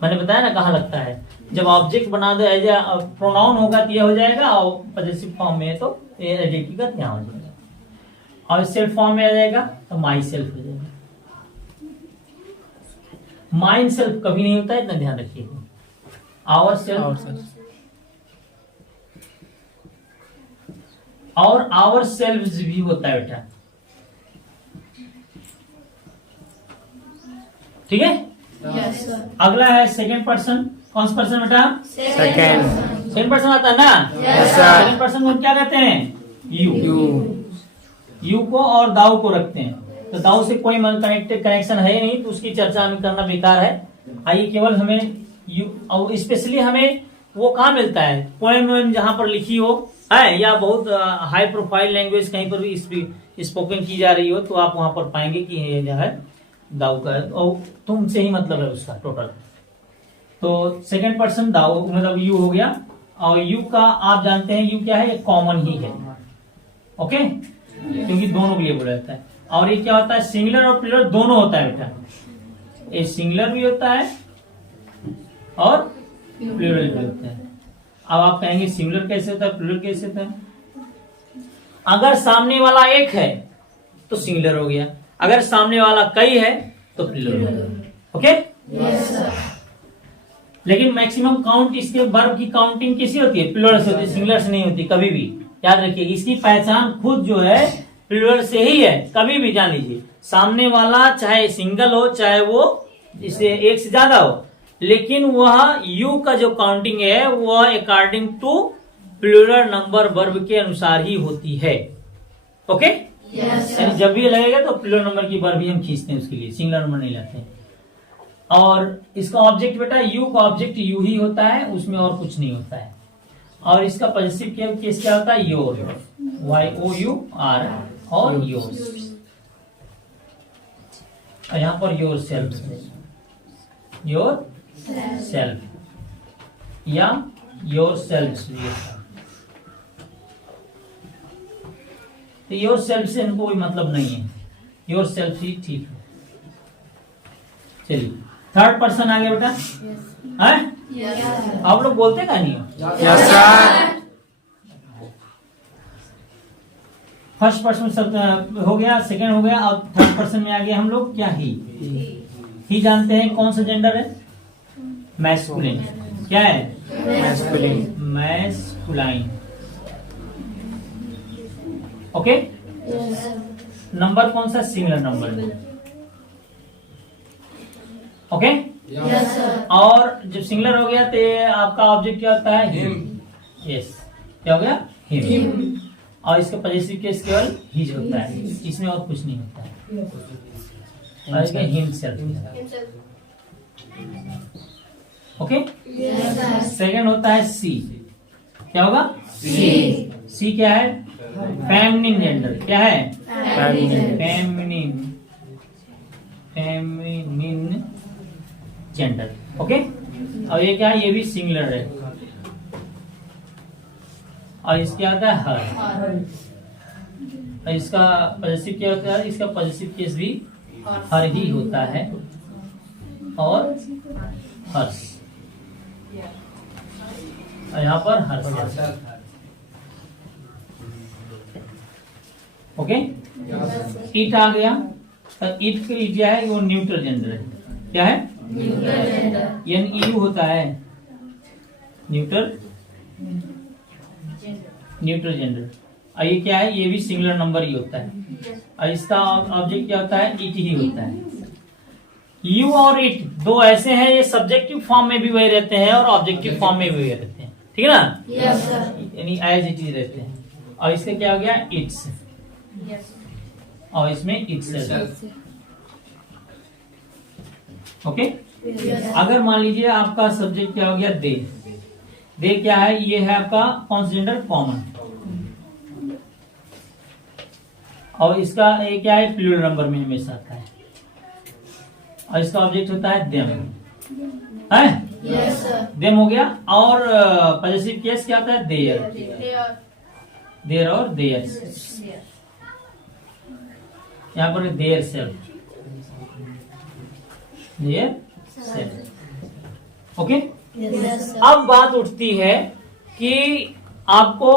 मैंने बताया ना कहाँ लगता है, जब ऑब्जेक्ट बना दो एज ए प्रोनाउन होगा तो ये हो जाएगा, और पॉजेसिव फॉर्म में है तो ये एडजेक्टिव का यहाँ हो जाएगा, और सेल्फ फॉर्म में आ जाएगा तो माई सेल्फ हो जाएगा। माइन सेल्फ कभी नहीं होता है, इतना ध्यान रखिएगा। आवर सेल्फ और आवर सेल्फ भी होता है बेटा, ठीक है। यस सर, अगला है सेकंड पर्सन, कौन सा पर्सन बेटा? सेकंड। सेकंड पर्सन आता है ना? Yes, sir. सेकंड पर्सन को क्या कहते हैं? यू। यू को और दाऊ को रखते हैं, तो दाऊ से कोई कनेक्टेड कनेक्शन है नहीं, तो उसकी चर्चा हमें करना बेकार है। आइए केवल हमें यू, और स्पेशली हमें वो कहाँ मिलता है, पोएम जहां पर लिखी हो है, या बहुत हाई प्रोफाइल लैंग्वेज कहीं पर भी स्पोकन की जा रही हो, तो आप वहां पर पाएंगे कि ये जो है दाऊ का, और तुमसे ही मतलब है उसका टोटल। तो सेकंड पर्सन दाऊ मतलब यू हो गया, और यू का आप जानते हैं यू क्या है, ये कॉमन ही है, ओके, क्योंकि दोनों के लिए बोला जाता है। और ये क्या होता है, सिंगुलर और प्लूरल दोनों होता है बेटा, ये सिंगुलर भी होता है और प्लूरल भी होता है। अब आप कहेंगे सिंगुलर कैसे होता है, प्लूरल कैसे होता है? अगर सामने वाला एक है तो सिंगुलर हो गया, अगर सामने वाला कई है तो प्लूरल हो गया, ओके। यस सर, लेकिन मैक्सिमम काउंट इसके वर्ब की काउंटिंग किसी होती है, प्लूरल से होती है, सिंगुलर से नहीं होती कभी भी। याद रखिए, इसकी पहचान खुद जो है प्लूरल से ही है, कभी भी जान लीजिए। सामने वाला चाहे सिंगल हो चाहे वो इससे एक से ज्यादा हो, लेकिन वह यू का जो काउंटिंग है वह according to plural number verb के अनुसार ही होती है, ओके। यस यानी सर, जब भी लगेगा तो प्लूरल नंबर की वर्ब ही हम खींचते हैं उसके लिए, सिंगुलर नंबर नहीं लाते हैं। और इसका ऑब्जेक्ट बेटा यू का ऑब्जेक्ट यू ही होता है, उसमें और कुछ नहीं होता है। और इसका पॉजेसिव केस क्या होता है, योर, YOUR, और योर्स, और यहाँ per your self, your self या योर सेल्फ भी होता है। तो योर सेल्फ से इनको कोई मतलब नहीं है, योर सेल्फ ही ठीक है। चलिए थर्ड पर्सन आ गया बेटा, है यस सर, आप लोग बोलते का नहीं हो? Yes sir. फर्स्ट पर्सन सब हो गया, सेकंड हो गया, और थर्ड पर्सन में आ गया हम लोग क्या, ही जानते हैं कौन सा जेंडर है, मैस्कुलिन। क्या है, masculine. Masculine, okay. Yes sir, number कौन सा, सिंगुलर नंबर है, ओके। यस सर, और जब सिंगुलर हो गया तो ये आपका ऑब्जेक्ट क्या होता है, हिम। यस, क्या हो गया, हिम। और इसका पॉजेसिव केस केवल हिज होता है, इसमें और कुछ नहीं होता है, और इसका himself, okay. Yes sir, second होता है सी, क्या होगा, सी, सी क्या है, फेमिनिन जेंडर, क्या है, फेमिनिन, फेमिनिन जेंडर, ओके। और ये क्या है, ये भी सिंगुलर है, और इसके आता है हर, और इसका पॉजेसिव क्या होता है, इसका पॉजेसिव केस भी हर ही होता है, और हर्ष, और यहाँ पर हर्ष, ओके। इट आ गया, तो इट के लिए क्या है, वो न्यूट्रल जेंडर है, क्या है, न्यूट्रल जेंडर, यानी यू होता है न्यूट्रल जेंडर। और ये क्या है, ये भी सिंगुलर नंबर ही होता है, और इसका ऑब्जेक्ट क्या होता है, इट ही होता है। यू और इट दो ऐसे हैं, ये सब्जेक्टिव फॉर्म में भी वही रहते हैं और ऑब्जेक्टिव फॉर्म में भी वही रहते हैं, ठीक है ना, यस सर, यानी एज इट इज रहते हैं। और इसका क्या हो गया, इट्स, और इसमें इट्स, ओके। अगर मान लीजिए आपका सब्जेक्ट क्या हो गया दे, दे क्या है, ये है आपका कौन सा जेंडर, कॉमन, और इसका ये क्या है, प्लूरल नंबर में हमेशा आता है, और इसका ऑब्जेक्ट होता है देम, है Yes, sir. देम हो गया। और पॉजेसिव केस क्या होता है, देयर, देयर और देयर, यहाँ पर their self, their self. Okay. Yes, sir. अब बात उठती है कि आपको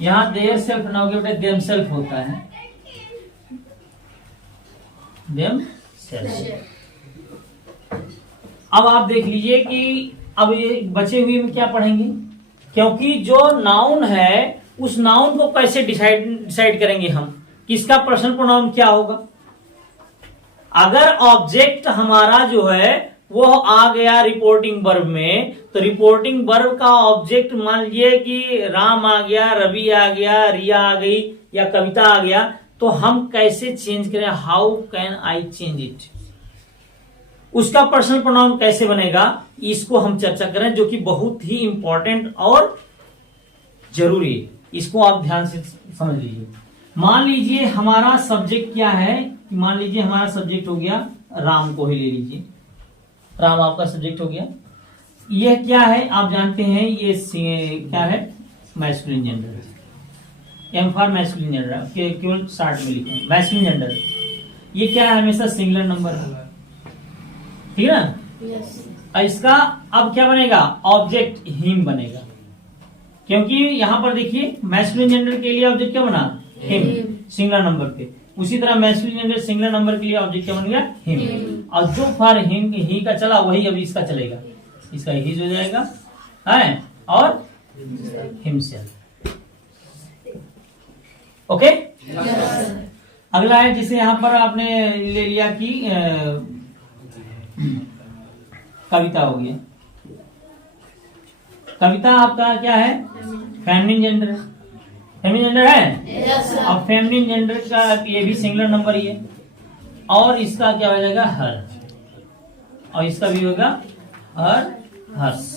यहां देयर सेल्फ ना होगा बेटा, देम सेल्फ होता है, देम सेल्फ। अब आप देख लीजिए कि अब ये बचे हुए में क्या पढ़ेंगे, क्योंकि जो नाउन है उस नाउन को कैसे डिसाइड करेंगे हम, किसका पर्सनल प्रोनाउन क्या होगा। अगर ऑब्जेक्ट हमारा जो है वो आ गया रिपोर्टिंग वर्ब में, तो रिपोर्टिंग वर्ब का ऑब्जेक्ट मान लीजिए कि राम आ गया, रवि आ गया, रिया आ गई या कविता आ गया, तो हम कैसे चेंज करें, how can I change it, उसका पर्सनल प्रोनाउन कैसे बनेगा, इसको हम चर्चा करें, जो कि बहुत ही इंपॉर्टेंट और जरूरी है। इसको आप ध्यान से समझ लीजिए। मान लीजिए हमारा सब्जेक्ट क्या है, मान लीजिए हमारा सब्जेक्ट हो गया राम, को ही ले लीजिए, राम आपका सब्जेक्ट हो गया। यह क्या है आप जानते हैं, ये क्या है, masculine gender, M for masculine gender, केवल शॉर्ट में लिखे मैस्कुलिन जेंडर। ये क्या है, हमेशा सिंगुलर नंबर है, ठीक है ना। Yes. इसका अब क्या बनेगा, ऑब्जेक्ट हिम बनेगा, क्योंकि यहां पर देखिए मैस्कुलिन जेंडर के लिए ऑब्जेक्ट क्या बना, हिम, सिंगुलर नंबर पे। उसी तरह मैस्कुलिन जेंडर सिंगुलर नंबर के लिए ऑब्जेक्ट क्या बन गया, हिम, और जो फॉर हिम ही का चला वही अब इसका चलेगा, इसका हिज हो जाएगा, है, और हिमसेल्फ। ओके। अगला है जिसे यहां पर आपने ले लिया कि कविता हो गया, कविता आपका क्या है, फेमिनिन जेंडर है, फेमिनिन जेंडर है। Yes, sir. अब फेमिनिन जेंडर का ये भी सिंगुलर नंबर ही है, और इसका क्या हो जाएगा, हर, और इसका भी होगा हर, हर्ष,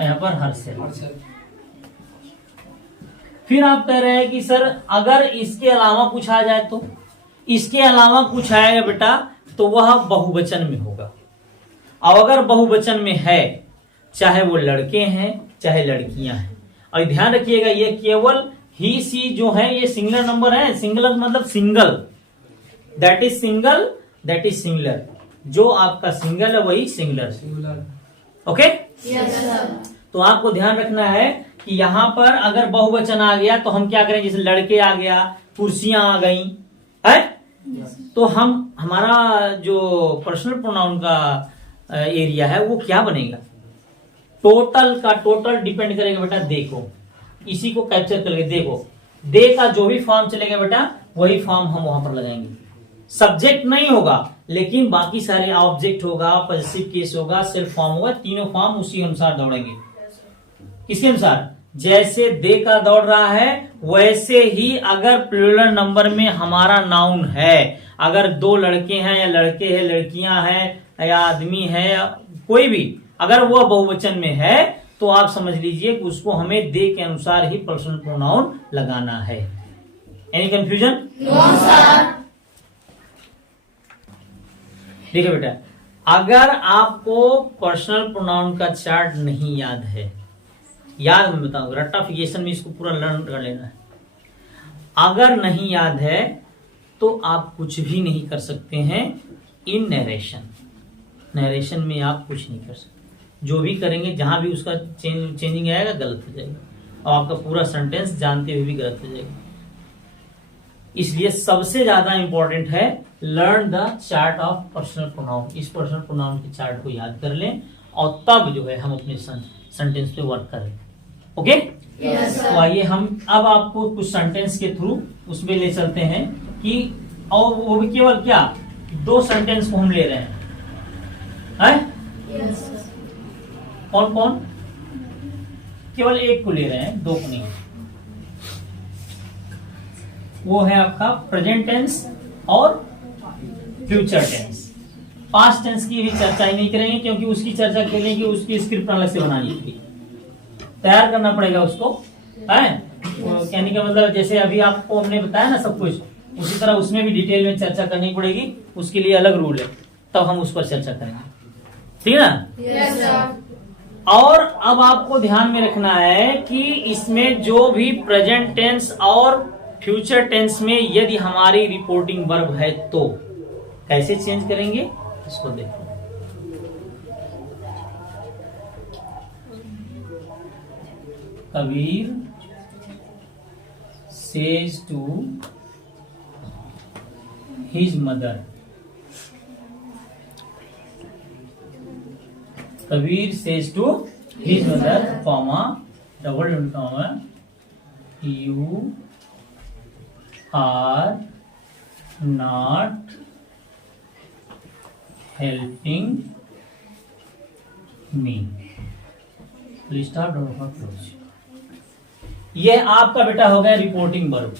यहाँ पर हर्ष है। फिर आप कह रहे हैं कि सर अगर इसके अलावा कुछ आ जाए, तो इसके अलावा कुछ आएगा बेटा तो वह बहुवचन में होगा। और अगर बहुवचन में है, चाहे वो लड़के हैं चाहे लड़कियां हैं, और ध्यान रखिएगा ये केवल ही सी जो है ये सिंगुलर नंबर है, सिंगुलर मतलब single, that is single, that is singular, जो आपका सिंगल है वही सिंगुलर, ओके। Yes, sir. तो आपको ध्यान रखना है कि यहाँ पर अगर बहुवचन आ गया तो हम क्या करें, जैसे लड़के आ गया, कुर्सियां आ गई, है, तो हम हमारा जो पर्सनल प्रोनाउन का एरिया है वो क्या बनेगा, टोटल का टोटल डिपेंड करेगा बेटा, देखो इसी को कैप्चर करके देखो, दे का जो भी फॉर्म चलेगा बेटा वही फॉर्म हम वहां पर लगाएंगे। सब्जेक्ट नहीं होगा लेकिन बाकी सारे ऑब्जेक्ट होगा, पॉजिटिव केस होगा, सेल्फ फॉर्म होगा, तीनों फॉर्म उसी अनुसार दौड़ेंगे। किसके अनुसार, जैसे दे का दौड़ रहा है वैसे ही अगर प्लूरल नंबर में हमारा नाउन है, अगर दो लड़के हैं या लड़के हैं, लड़कियां हैं या आदमी है या कोई भी, अगर वह बहुवचन में है तो आप समझ लीजिए कि उसको हमें दे के अनुसार ही पर्सनल प्रोनाउन लगाना है। Any confusion? No, sir. देखिए बेटा, अगर आपको पर्सनल प्रोनाउन का चार्ट नहीं याद है, याद मैं बताऊं, रट्टाफिकेशन में इसको पूरा लर्न कर लेना है। अगर नहीं याद है तो आप कुछ भी नहीं कर सकते हैं इन नरेशन, नरेशन में आप कुछ नहीं कर सकते, जो भी करेंगे जहां भी उसका चेंजिंग आएगा गलत हो जाएगा, और आपका पूरा सेंटेंस जानते हुए भी गलत हो जाएगा। इसलिए सबसे ज्यादा इंपॉर्टेंट है learn the chart of personal pronoun, इस पर्सनल प्रोनाउन के चार्ट को याद कर लें और तब जो है हम अपने सेंटेंस पे वर्क करें। ओके? Yes, sir. तो आइए हम अब आपको कुछ सेंटेंस के थ्रू उसमें ले चलते हैं कि, और वो भी केवल क्या, दो सेंटेंस को हम ले रहे हैं, Yes, sir. कौन कौन, केवल एक को ले रहे हैं, दो को नहीं। वो है आपका प्रेजेंट टेंस और फ्यूचर टेंस। पास्ट टेंस की भी चर्चा ही नहीं करेंगे, क्योंकि उसकी चर्चा के लिए कि उसकी स्क्रिप्ट अलग से बनानी थी, तैयार करना पड़ेगा उसको, है। कहने का मतलब जैसे अभी आपको हमने बताया ना सब कुछ, उसी तरह उसमें भी डिटेल में चर्चा करनी पड़ेगी, उसके लिए अलग रूल है, तब हम उस पर चर्चा करेंगे, ठीक है ना। Yes, sir. और अब आपको ध्यान में रखना है कि इसमें जो भी प्रेजेंट टेंस और फ्यूचर टेंस में यदि हमारी रिपोर्टिंग वर्ब है तो कैसे चेंज करेंगे इसको देखो। Kabir says to his mother, Kabir says to his mother, comma, double comma, you are not helping me, please stop, double close. ये आपका बेटा हो गया रिपोर्टिंग वर्ब।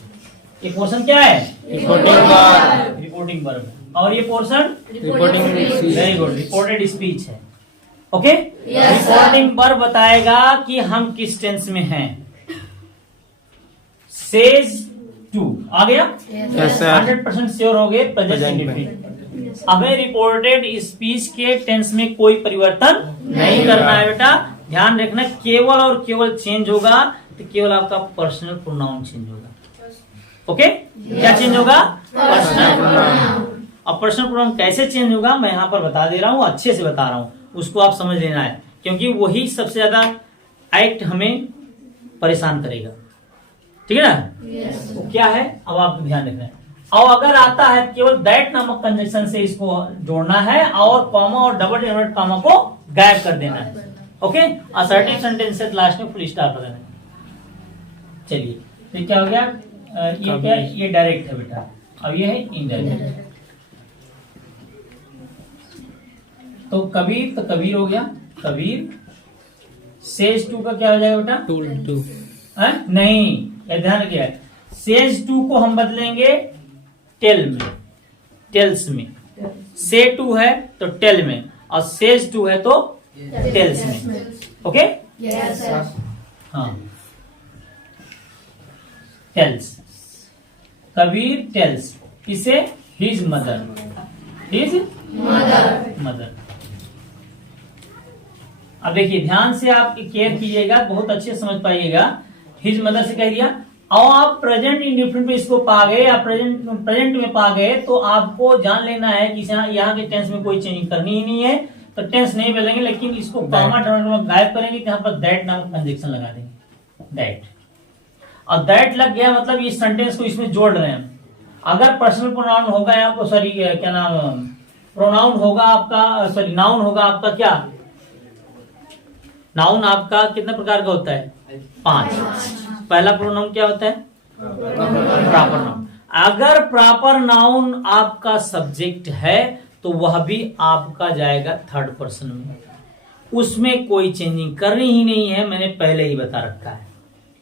ये पोर्शन क्या है? Reporting verb. और ये portion Reporting speech. Very good, reported speech है। Okay, Yes, sir. Reporting verb बताएगा कि हम किस टेंस में हैं। सेज टू आ गया, Yes, sir. 100% श्योर हो गए, प्रेजेंट Present में। इंडेफिनिट। हमें रिपोर्टेड स्पीच के टेंस में कोई परिवर्तन नहीं करना है बेटा, ध्यान रखना। केवल और केवल चेंज होगा तो केवल आपका पर्सनल प्रोनाउन चेंज होगा। ओके, क्या चेंज होगा? Personal pronoun. अब पर्सनल प्रोनाउन कैसे चेंज होगा मैं यहाँ पर बता दे रहा हूँ, अच्छे से बता रहा हूँ, उसको आप समझ लेना है, क्योंकि वही सबसे ज्यादा एक्ट हमें परेशान करेगा, ठीक है ना। वो क्या है अब आप ध्यान रखना है। और अगर आता है केवल दैट नामक कंजक्शन से इसको जोड़ना है और कॉमा और डबल इन्वर्टेड कॉमा को गायब कर देना है। ओके, असर्टिव सेंटेंस से लास्ट में फुल स्टॉप लगाना है। चलिए, तो क्या हो गया? ये क्या है? ये डायरेक्ट है बेटा, अब ये है इनडायरेक्ट। तो कबीर, तो कबीर हो गया, कबीर। सेज टू का क्या हो जाएगा बेटा? टू नहीं, ये ध्यान रखिए, सेज टू को हम बदलेंगे टेल में, टेल्स में। से टू है तो टेल में, और सेज टू है तो टेल्स में। Okay, Yes, sir. हाँ, टेल्स। कबीर टेल्स किसे? His mother, his mother. अब देखिए ध्यान से आप केयर कीजिएगा, बहुत अच्छे से समझ पाइएगा। हिज मदर से कह दिया, और आप प्रेजेंट इंडेफिनिट में इसको पा गए या प्रेजेंट में पा गए, तो आपको जान लेना है कि यहाँ के टेंस में कोई चेंजिंग करनी ही नहीं है, तो टेंस नहीं बदलेंगे, लेकिन इसको कॉमा गायब करेंगे, यहाँ पर दैट नामक कंजक्शन लगा देंगे, दैट। और दैट लग गया मतलब इस सेंटेंस को इसमें जोड़ रहे हैं। अगर पर्सनल प्रोनाउन होगा आपको, सॉरी क्या नाम, प्रोनाउन होगा आपका, सॉरी नाउन होगा आपका, क्या नाउन आपका कितने प्रकार का होता है? 5। पहला प्रोनाउन क्या होता है? Proper noun. अगर प्रॉपर नाउन आपका सब्जेक्ट है तो वह भी आपका जाएगा थर्ड पर्सन में, उसमें कोई चेंजिंग करनी ही नहीं है, मैंने पहले ही बता रखा है,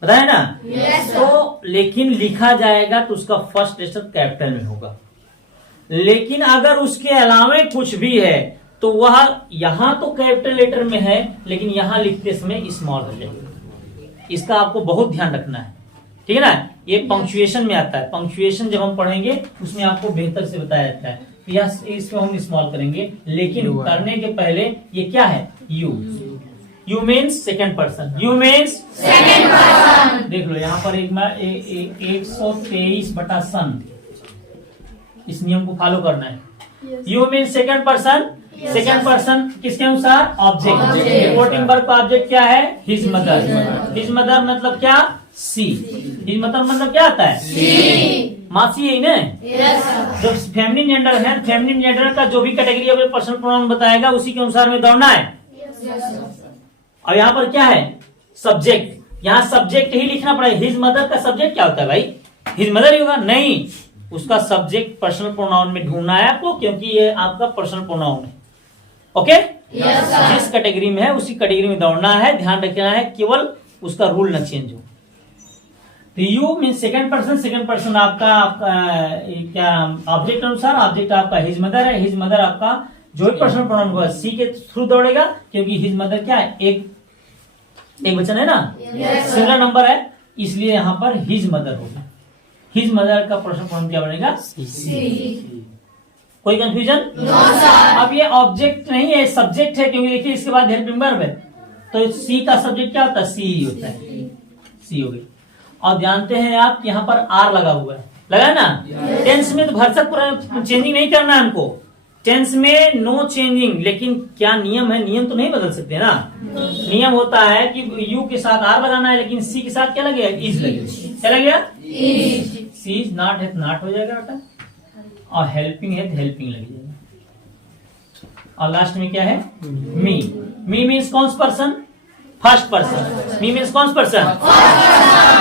बताया ना। Yes, sir. तो लेकिन लिखा जाएगा तो उसका फर्स्ट लेटर कैपिटल में होगा, लेकिन अगर उसके अलावा कुछ भी है तो वह यहां तो कैपिटल लेटर में है, लेकिन यहां लिखते समय स्मॉल हो जाएगा। इसका आपको बहुत ध्यान रखना है, ठीक है ना। ये पंक्चुएशन में आता है, पंक्चुएशन जब हम पढ़ेंगे उसमें आपको बेहतर से बताया जाता है। यस, इसको हम स्मॉल करेंगे, लेकिन करने के पहले ये क्या है? You. You means second person, you means Second person. देख लो यहाँ पर 123/सन, इस नियम को फॉलो करना है। You mean second person, second person किसके अनुसार? ऑब्जेक्ट। Object. रिपोर्टिंग वर्ब का ऑब्जेक्ट क्या है? His mother. हिज मदर मतलब क्या? सी। हिज मदर मतलब क्या आता है? मासी है ना। Yes, sir. जो फेमिनिन जेंडर है, फेमिनिन जेंडर का जो भी कैटेगरी अपने पर्सनल प्रोनाउन बताएगा उसी के अनुसार में दौड़ना है। Yes, sir. और यहाँ पर क्या है? सब्जेक्ट। यहाँ सब्जेक्ट ही लिखना पड़ेगा। हिज मदर का सब्जेक्ट क्या होता है भाई? हिज मदर ही होगा? नहीं, उसका सब्जेक्ट पर्सनल प्रोनाउन में ढूंढना है आपको, क्योंकि ये आपका पर्सनल प्रोनाउन है। Okay, Yes, sir. जिस कैटेगरी में है उसी कैटेगरी में दौड़ना है, ध्यान रखना है, केवल उसका रूल न चेंज हो। तो यू मीन सेकंड पर्सन आपका क्या ऑब्जेक्ट अनुसार ऑब्जेक्ट आपका हिज मदर है, हिज मदर आपका जो भी पर्सनल प्रोनाउन होगा सी के थ्रू दौड़ेगा, क्योंकि हिज मदर क्या है, एक वचन है ना, सिंगल नंबर है, इसलिए यहाँ पर हिज मदर होगा। हिज मदर का पर्सनल प्रोनाउन क्या बनेगा, सी। कोई कंफ्यूजन? अब ये ऑब्जेक्ट नहीं है, सब्जेक्ट है, क्योंकि देखिए इसके बाद हेल्पिंग वर्ब है, तो सी का सब्जेक्ट क्या होता है, सी होता है, सी हो गई। और जानते हैं आप यहाँ पर आर लगा हुआ है, लगा ना। टेंस में तो भरसक पूरा चेंजिंग नहीं करना है हमको, टेंस में नो चेंजिंग, लेकिन क्या नियम है, नियम तो नहीं बदल सकते ना। नियम होता है कि यू के साथ आर लगाना है, लेकिन सी के साथ क्या लगेगा, इज लगेगा। क्या लगेगा, सी इज नॉट है, नॉट हो जाएगा बेटा, और हेल्पिंग है तो हेल्पिंग लग जाएगा। और लास्ट में क्या है, मी। मी मीन्स कौन सा पर्सन, फर्स्ट पर्सन। मी मीन्स कौन सा पर्सन,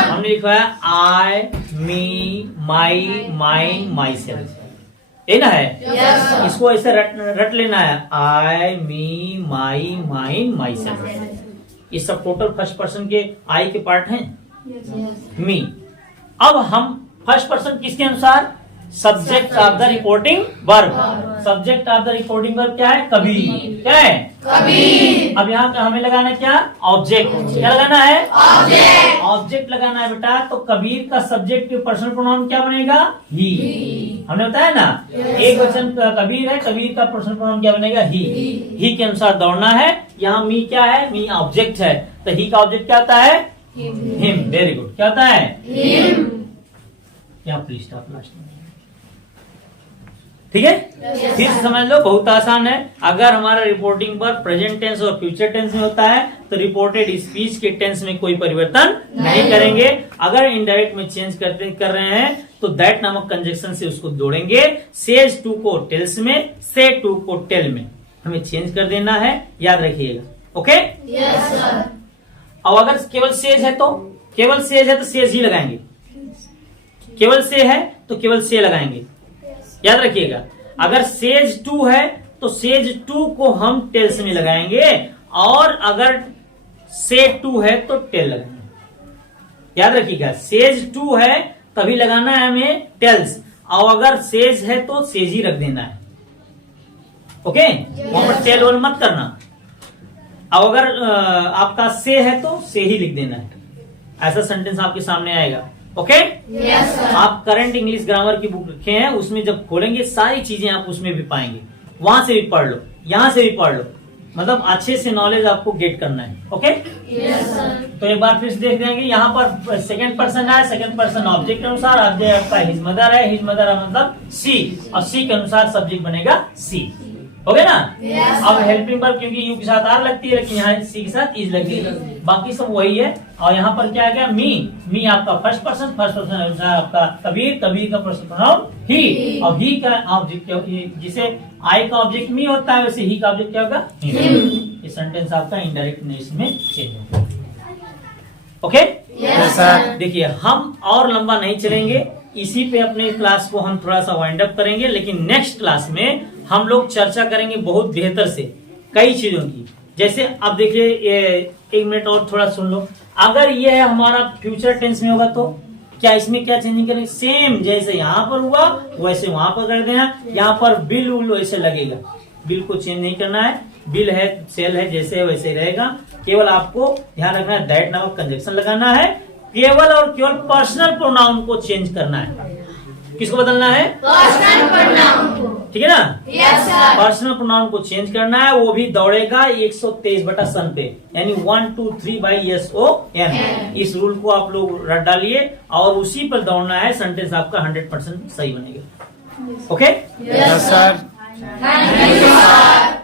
हमने लिखा है आई, मी, माई, माइन, माई सेल्फ, ये ना है। yes, इसको ऐसे रट लेना है, आई, मी, माई, माइन, माई सेल्फ। ये सब टोटल फर्स्ट पर्सन के आई के पार्ट हैं। मी। अब हम फर्स्ट पर्सन किसके अनुसार, subject of the reporting verb. Subject of the reporting verb क्या है, कबीर। क्या है, कबीर। अब यहाँ हमें लगाना है क्या, ऑब्जेक्ट। क्या लगाना है, ऑब्जेक्ट। ऑब्जेक्ट लगाना है बेटा, तो कबीर का सब्जेक्ट के पर्सनल प्रोनाउन क्या बनेगा, ही। हमने बताया ना, एक वचन कबीर है, कबीर का पर्सनल प्रोनाउन क्या बनेगा, ही। ही के अनुसार दौड़ना है। यहाँ मी क्या है, मी ऑब्जेक्ट है, तो ही का ऑब्जेक्ट क्या होता है, हिम। वेरी गुड, क्या होता है, हिम। यहाँ प्लीज स्टॉप लास्ट में, ठीक है। फिर समझ लो, बहुत आसान है। अगर हमारा रिपोर्टिंग पर प्रेजेंट टेंस और फ्यूचर टेंस में होता है तो रिपोर्टेड स्पीच के टेंस में कोई परिवर्तन नहीं करेंगे। अगर इनडायरेक्ट में चेंज कर रहे हैं तो दैट नामक कंजक्शन से उसको जोड़ेंगे। सेज टू को टेल्स में, से टू को टेल में हमें चेंज कर देना है, याद रखिएगा। Okay, yes, sir. अब अगर केवल सेज है तो, केवल सेज है तो सेज ही लगाएंगे, केवल से है तो केवल से लगाएंगे, याद रखिएगा। अगर सेज टू है तो सेज टू को हम टेल्स में लगाएंगे, और अगर से टू है तो टेल लगाएंगे, याद रखिएगा। सेज टू है तभी लगाना है हमें टेल्स, और अगर सेज है तो सेज ही रख देना है। ओके, वहां पर टेल वन मत करना। अब अगर आपका से है तो से ही लिख देना है, ऐसा सेंटेंस आपके सामने आएगा। Okay, yes, sir. आप करंट इंग्लिश ग्रामर की बुक रखे हैं, उसमें जब खोलेंगे सारी चीजें आप उसमें भी पाएंगे, वहां से भी पढ़ लो, यहां से भी पढ़ लो, मतलब अच्छे से नॉलेज आपको गेट करना है। Okay, yes, sir. तो एक बार फिर से देख देंगे, यहाँ पर सेकंड पर्सन है, सेकंड पर्सन ऑब्जेक्ट के अनुसार ऑब्जेक्ट आपका हिज मदर है, हिज मदर मतलब सी, और सी के अनुसार सब्जेक्ट बनेगा सी। हो गया ना। yes, अब हेल्पिंग वर्ब क्योंकि यू के साथ आर लगती है, लेकिन यहाँ सी के साथ इज लगती है, बाकी सब वही है। और यहाँ पर क्या आ गया, मी। मी आपका फर्स्ट पर्सन आपका कबीर, कबीर का पर्सनल प्रोनाउन ही, और ही का ऑब्जेक्ट, जिसे आई का ऑब्जेक्ट मी होता है, वैसे ही का ऑब्जेक्ट क्या होगा, हिम। ये सेंटेंस आपका इनडायरेक्ट में चेंज होगा। Okay, yes, sir. देखिए हम और लंबा नहीं चलेंगे, इसी पे अपने क्लास को हम थोड़ा सा वाइंड अप करेंगे, लेकिन नेक्स्ट क्लास में हम लोग चर्चा करेंगे बहुत बेहतर से कई चीजों की। जैसे अब देखिए, एक मिनट और थोड़ा सुन लो। अगर ये है हमारा फ्यूचर टेंस में होगा तो क्या इसमें क्या चेंजिंग करेंगे, सेम जैसे यहाँ पर हुआ वैसे वहां पर कर देना। यहाँ पर बिल वैसे लगेगा, बिल को चेंज नहीं करना है, बिल है सेल है जैसे है वैसे ही रहेगा। केवल आपको ध्यान रखना है दैट नामक कंजक्शन लगाना है, केवल और केवल पर्सनल प्रोनाउन को चेंज करना है। किसको बदलना है, पर्सनल प्रोनाउन को, ठीक है ना। yes, sir. पर्सनल प्रोनाउन को चेंज करना है, वो भी दौड़ेगा 123/सन पे, यानी 1 2 3/SON। इस रूल को आप लोग रट डालिए और उसी पर दौड़ना है, सेंटेंस आपका 100% सही बनेगा। Okay, yes, sir. Thank you, sir.